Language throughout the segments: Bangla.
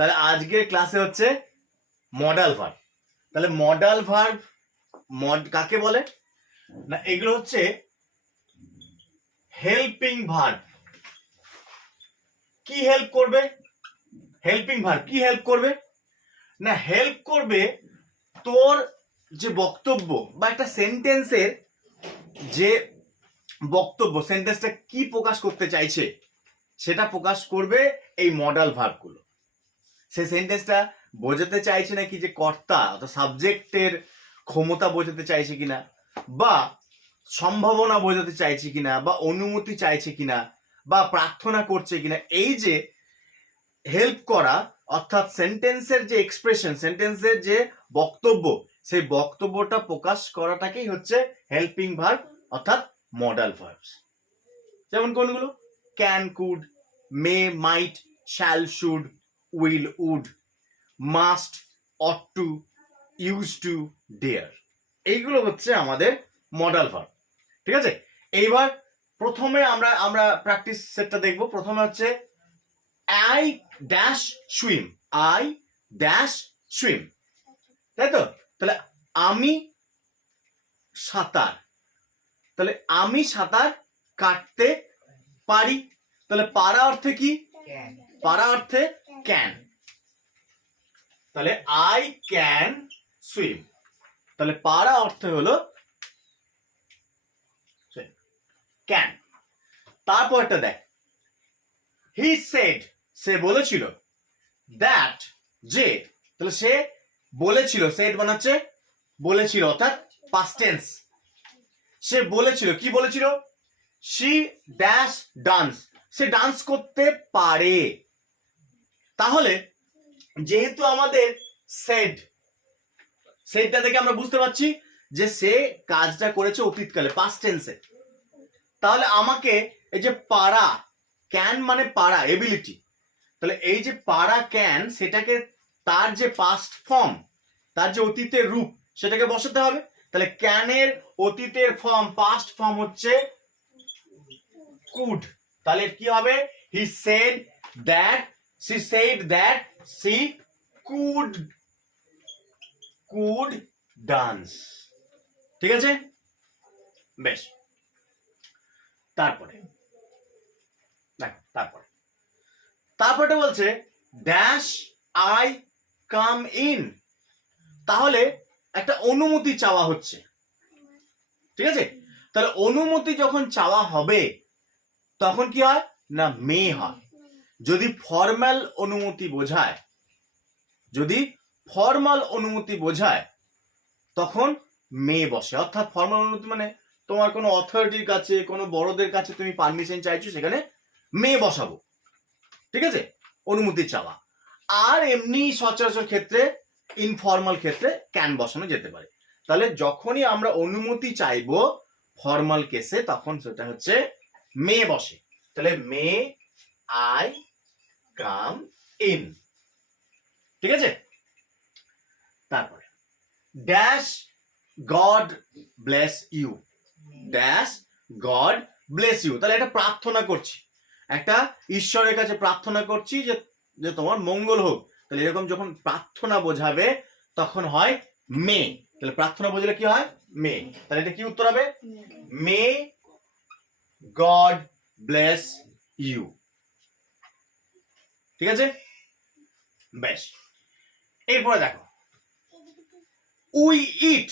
তাহলে আজকের ক্লাসে হচ্ছে মডাল ভার্ব। তাহলে মডাল ভার্ব কাকে বলে না, এগুলো হচ্ছে হেল্পিং ভার্ব। কি হেল্প করবে? হেল্পিং ভার্ব কি হেল্প করবে না, হেল্প করবে তোর যে বক্তব্য বা একটা সেন্টেন্সের যে বক্তব্য, সেন্টেন্সটা কি প্রকাশ করতে চাইছে সেটা প্রকাশ করবে এই মডাল ভার্বগুলো। সেই সেন্টেন্সটা বোঝাতে চাইছে নাকি যে কর্তা অর্থাৎ সাবজেক্টের ক্ষমতা বোঝাতে চাইছে কিনা, বা সম্ভাবনা বোঝাতে চাইছে কিনা, বা অনুমতি চাইছে কিনা, বা প্রার্থনা করছে কিনা। এই যে হেল্প করা অর্থাৎ সেন্টেন্সের যে এক্সপ্রেশন, সেন্টেন্সের যে বক্তব্য, সেই বক্তব্যটা প্রকাশ করাটাকেই হচ্ছে হেল্পিং ভার্ব অর্থাৎ মডাল ভার্বস। যেমন কোনগুলো? Can, could, may, might, shall, should, will, would, must, ought to, use to, dare. এইগুলো হচ্ছে আমাদের মডাল ভার্ব। ঠিক আছে, এইবার প্রথমে আমরা প্র্যাকটিস সেটটা দেখব। প্রথমে হচ্ছে I dash swim, I dash swim, তাই তো? তাহলে আমি সাঁতার, তাহলে আমি সাঁতার কাটতে পারি। তাহলে পারা অর্থে কি? পারা অর্থে ক্যান। তাহলে আই ক্যান সুইম, তাহলে পারা অর্থে হলো ক্যান। তারপরটা দেখ, হি সেড, সে বলেছিল, দ্যাট, যে, তাহলে সে বলেছিল, সেড মানে হচ্ছে বলেছিল অর্থাৎ পাস্ট টেন্স। সে বলেছিল, কি বলেছিল? She dash dance, say dance করতে পারে। তাহলে যেহেতু আমাদের সেড, সেডটা থেকে আমরা বুঝতে পারছি যে সে কাজটা করেছে অতীতকালে, পাস্ট টেন্সে। তাহলে আমাকে এই যে পারা, ক্যান মানে পারা, এবিলিটি, তাহলে এই যে পারা ক্যান, সেটাকে তার যে পাস্ট ফর্ম, তার যে অতীতের রূপ, সেটাকে বসাতে হবে। তাহলে ক্যানের অতীতের ফর্ম, পাস্ট ফর্ম হচ্ছে কুড। তাহলে কি হবে? He said that, she said that C could dance. ঠিক আছে, বেশ। তারপরে তারপরে বলছে ড্যাশ আই কাম ইন, তাহলে একটা অনুমতি চাওয়া হচ্ছে। ঠিক আছে, তাহলে অনুমতি যখন চাওয়া হবে তখন কি হয় না, মে হয়। যদি ফর্মাল অনুমতি বোঝায়, যদি ফর্মাল অনুমতি বোঝায় তখন মে বসে। অর্থাৎ ফর্মাল অনুমতি মানে তোমার কোনো অথরিটির কাছে, কোনো বড়দের কাছে তুমি পারমিশন চাইছো, সেখানে মে বসাবো। ঠিক আছে, অনুমতি চাওয়া। আর এমনি সচরাচর ক্ষেত্রে, ইনফর্মাল ক্ষেত্রে ক্যান বসানো যেতে পারে। তাহলে যখনই আমরা অনুমতি চাইবো ফর্মাল কেসে, তখন সেটা হচ্ছে মে বসে। তাহলে মে আই কাম ইন। ঠিক আছে, তারপরে dash God bless you, dash God bless you, তাহলে এটা প্রার্থনা করছি, একটা ঈশ্বরের কাছে প্রার্থনা করছি যে তোমার মঙ্গল হোক। তাহলে এরকম যখন প্রার্থনা বোঝাবে তখন হয় মে। তাহলে প্রার্থনা বোঝালে কি হয়? মে। তাহলে এটা কি উত্তর হবে? May God bless you. ঠিক আছে, বেশ। এরপরে দেখো, উই ইট,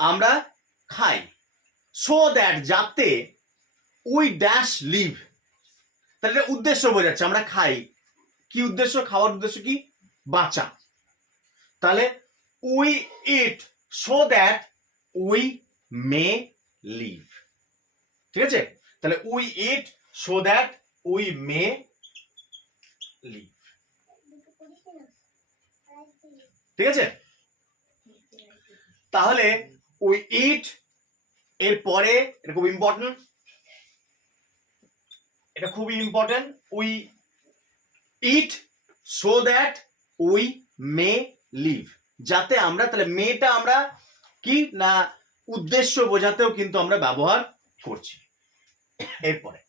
আমরা খাই, সো দ্যাট, যাতে, উই ড্যাশ লিভ, তাহলে উদ্দেশ্য বোঝাচ্ছে, আমরা খাই, কি উদ্দেশ্য? খাওয়ার উদ্দেশ্য কি? বাঁচা। তাহলে we eat so that we may live. ঠিক আছে, তাহলে we eat so that we may live. ঠিক আছে, তাহলে উই ইট এর পরে, এটা খুব ইম্পর্টেন্ট, এটা খুবই important, we eat so that we may live, যাতে আমরা, তাহলে মেটা আমরা কি না উদ্দেশ্য বোঝাতেও কিন্তু আমরা ব্যবহার করছি। এরপরে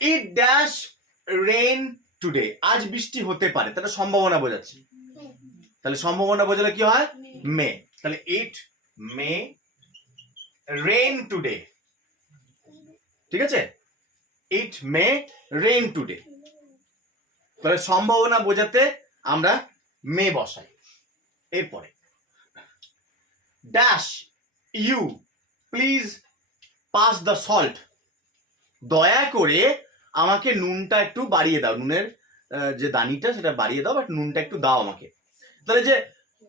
ইট ড্যাশ রেইন টুডে, আজ বৃষ্টি হতে পারে, তাহলে সম্ভাবনা বোঝাচ্ছে। তাহলে সম্ভাবনা বোঝালে কি হয়? মে। তাহলে ইট মে রেইন টুডে, ঠিক আছে? It may rain today. তাহলে সম্ভাবনা বোঝাতে আমরা মে বসাই। এরপরে dash you please pass the salt, দয়া করে আমাকে নুনটা একটু বাড়িয়ে দাও, নুনের যে দানিটা সেটা বাড়িয়ে দাও, বাট নুনটা একটু দাও আমাকে। তাহলে যে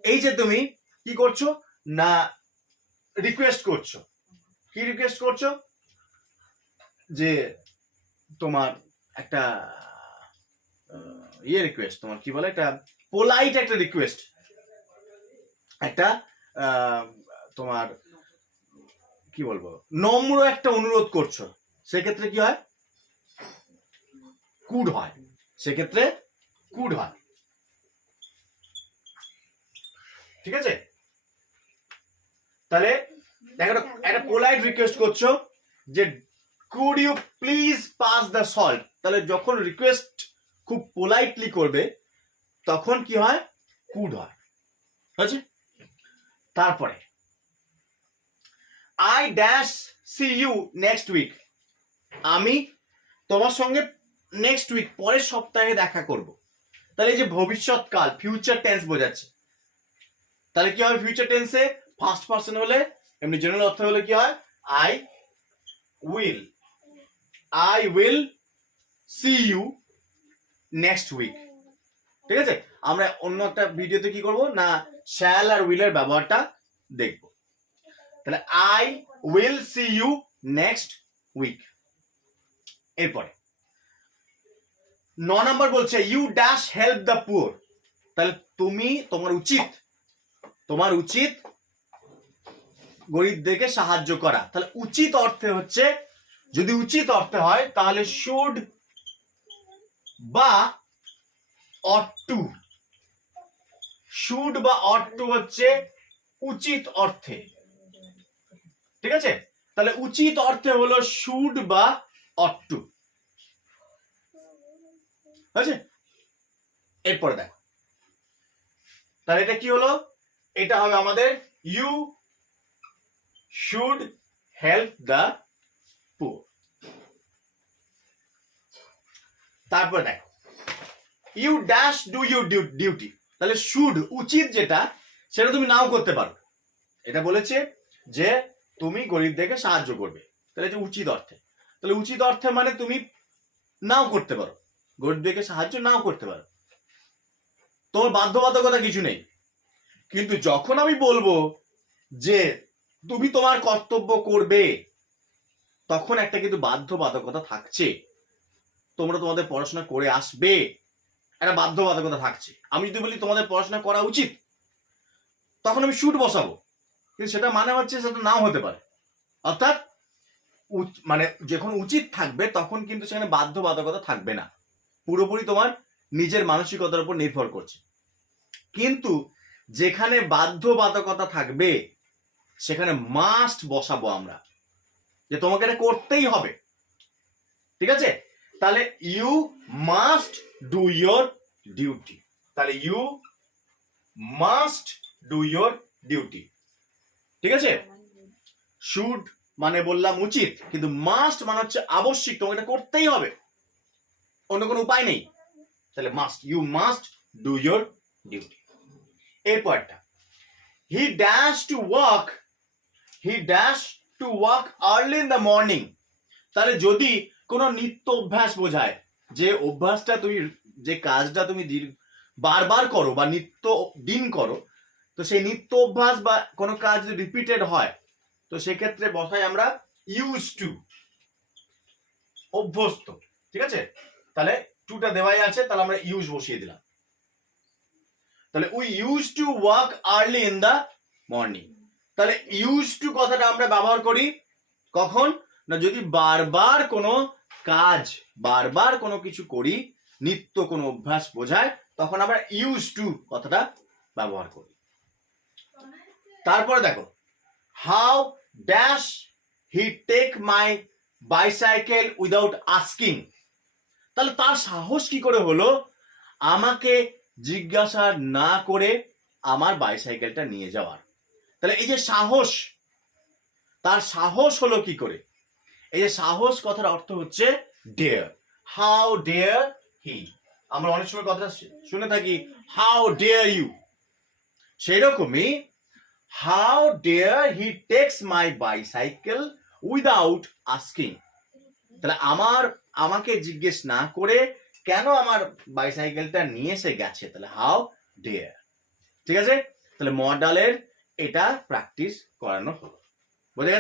এই যে তুমি কি করছো না, রিকোয়েস্ট করছো। কি রিকোয়েস্ট করছো? যে তোমার একটা রিকোয়েস্ট, তোমার কি বলে, একটা পোলাইট একটা রিকোয়েস্ট, একটা তোমার কি বলবো, নম্র একটা অনুরোধ করছো, সেক্ষেত্রে কি হয়? কুড হয়। সেক্ষেত্রে কুড হয়, ঠিক আছে? তাহলে দেখো, একটা পোলাইট রিকোয়েস্ট করছো যে could you please pass the salt, তাহলে যখন রিকোয়েস্ট খুব পোলাইটলি করবে তখন কি হয়? কুড হয়। হয়েছে? তারপরে I dash see you next week, আমি তোমার সঙ্গে নেক্সট উইক, পরের সপ্তাহে দেখা করব। তাহলে এই যে ভবিষ্যৎকাল, ফিউচার টেন্স বোঝাচ্ছে। তাহলে কি হবে ফিউচার টেন্সে? ফার্স্ট পারসন হলে, এমনি জেনারেল অর্থ হলে কি হয়? I will see you next week, ঠিক আছে? আমরা অন্য একটা ভিডিওতে কি করব না, শ্যাল আর উইলের ব্যবহারটা দেখব। তাহলে I will see you next week. এরপরে 9 নম্বর বলছে you dash help the poor, তাহলে তোমার উচিত গরিবদেরকে সাহায্য করা। তাহলে উচিত অর্থে হচ্ছে, যদি উচিত অর্থে হয় তাহলে শুড বা অট টু। শুড বা অট টু হচ্ছে উচিত অর্থে, ঠিক আছে? তাহলে উচিত অর্থে হলো শুড বা অট টু। আছে? এরপরে দেখো, তাহলে এটা কি হলো? এটা হবে আমাদের you should help the poor. তারপর দেখো you dash do your duty, তাহলে শুড উচিত যেটা সেটা তুমি নাও করতে পারো। এটা বলেছে যে তুমি গরিবদেরকে সাহায্য করবে, তাহলে যে উচিত অর্থে, তাহলে উচিত অর্থে মানে তুমি নাও করতে পারো, গরিবদেরকে সাহায্য নাও করতে পারো, তোমার বাধ্যবাধকতা কিছু নেই। কিন্তু যখন আমি বলবো যে তুমি তোমার কর্তব্য করবে, তখন একটা কিন্তু বাধ্যবাধকতা থাকছে, তোমরা তোমাদের পড়াশোনা করে আসবে, একটা বাধ্যবাধকতা থাকছে। আমি যদি বলি তোমাদের পড়াশোনা করা উচিত, তখন আমি শুড বসাবো, কিন্তু সেটা মানে হচ্ছে সেটা নাও হতে পারে। অর্থাৎ মানে যখন উচিত থাকবে তখন কিন্তু সেখানে বাধ্যবাধকতা থাকবে না, পুরোপুরি তোমার নিজের মানসিকতার উপর নির্ভর করছে। কিন্তু যেখানে বাধ্যবাধকতা থাকবে সেখানে মাস্ট বসাবো আমরা, যে তোমাকে এটা করতেই হবে, ঠিক আছে? তাহলে you must do your duty, তাহলে you must do your duty, ঠিক আছে? শুড মানে বললাম উচিত, কিন্তু মাস্ট মানে হচ্ছে আবশ্যিক, তোমাকে এটা করতেই হবে, অন্য কোনো উপায় নেই। তাহলে must, you must do your duty. এরপরটা he dash to work early in the morning, তাহলে যদি কোনো নিত্য অভ্যাস বোঝায়, যে অভ্যাসটা তুমি, যে কাজটা তুমি বারবার করো বা নিত্য দিন করো, তো সেই নিত্য অভ্যাস বা কোনো কাজ যদি রিপিটেড হয়, তো সেক্ষেত্রে বসাই আমরা ইউজ টু, অভ্যস্ত, ঠিক আছে? তাহলে টুটা দেওয়াই আছে, তাহলে আমরা ইউজ বসিয়ে দিলাম। তাহলে we use to work early in the morning, তাহলে ইউজ টু কথাটা আমরা ব্যবহার করি কখন না, যদি বারবার কোনো কাজ, বারবার কোনো কিছু করি, নিত্য কোনো অভ্যাস বোঝায়, তখন আমরা ইউজ টু কথাটা ব্যবহার করি। তারপরে দেখো how dash he take my bicycle without asking, তাহলে তার সাহস কি করে হলো আমাকে জিজ্ঞাসা না করে আমার বাইসাইকেলটা নিয়ে যাওয়ার? তাহলে এই যে সাহস, তার সাহস হলো কি করে? এই যে সাহস কথার অর্থ হচ্ছে ডেয়ার। হাউ ডেয়ার হি। আমরা অনেক সময় কথা শুনে থাকি হাউ ডেয়ার ইউ, সেরকমই how dare he takes my bicycle without asking. তাহলে আমাকে জিজ্ঞেস না করে কেন আমার বাইসাইকেলটা নিয়ে এসে গেছে, তাহলে হাউ ডেয়ার। ঠিক আছে, তাহলে মডালের এটা প্র্যাকটিস করানো হলো, বুঝে গেছে?